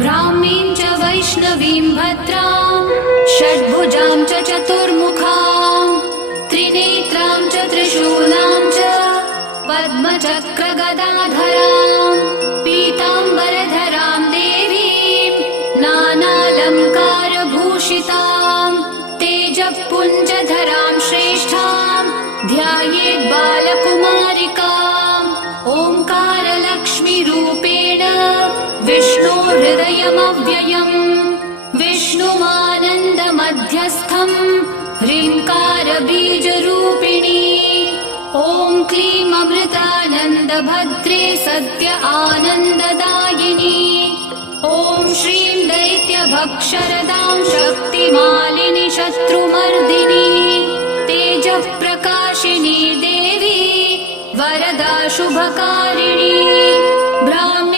ब्राह्मीं च वैष्णवीं भद्रां षड्भुजां च चतुर्मुखां त्रिनेत्रां च त्रिशूलां च पद्मचक्रगदाधरां पीताम्बरधरां देवीं नानालङ्कारभूषितां तेजःपुञ्जधरां श्रेष्ठां ध्यायेत् बालकुमारिकाम् ओङ्कारलक्ष्मीरूपेण विष्णोर्हृदयमव्ययम् विष्णुमानन्दमध्यस्थम् ह्रीङ्कारबीजरूपिणी ॐ क्लीं अमृतानन्दभद्रे सत्य आनन्ददायिनी ॐ श्रीं दैत्यभक्षरदां शक्तिमालिनि शत्रुमर्दिनी तेजःप्रकाशिनी देवी वरदा शुभकारिणी।